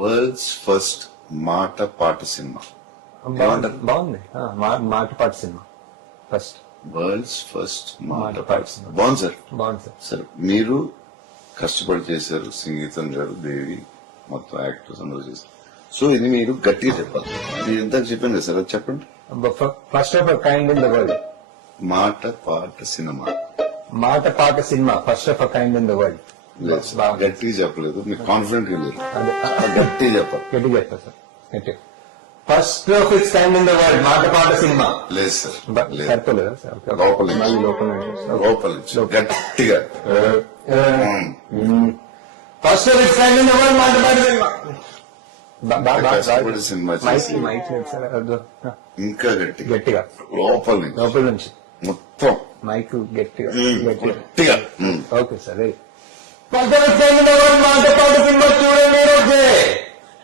World's first మాట పాట cinema. బాగుంది. మాట పాట సినిమా ఫస్ట్. వరల్డ్స్ ఫస్ట్ మాట మాట పాట పాట సినిమా. సినిమా. బాగుంది సార్. బాగుంది సార్. సార్ మీరు కష్టపడి చేశారు, సంగీతం గారు, దేవి, మొత్తం యాక్టర్స్ అందరూ చేశారు. సో ఇది మీరు గట్టిగా చెప్పాలి. ఇది ఎంత చెప్పాను కదా సార్, అది చెప్పండి. First of kind in the world. మాట పాట సినిమా. మాట పాట cinema first of kind in the world. లేదు సార్, గట్టిగా చెప్పలేదు, మీకు కాన్ఫిడెంట్ గా లేదు. అదే గట్టిగా చెప్పాలి. గట్టిగా చెప్తా సార్. గట్టిగా first of it's kind in the world మాట పాట సినిమా. లేదు సార్, లేదు. సరిపోలేదా సార్? లోపల నుంచి. మళ్ళీ లోపల నుంచి. లోపల నుంచి గట్టిగా. First of it's kind in the world మాట పాట సినిమా. కష్టపడి సినిమా చేసి మైక్ లేదు సార్. ఇంకా గట్టిగా గట్టిగా లోపల నుంచి లోపల నుంచి మొత్తం మైక్ గట్టిగా గట్టిగా. Okay sir. మాట పాట సినిమా చూడండి.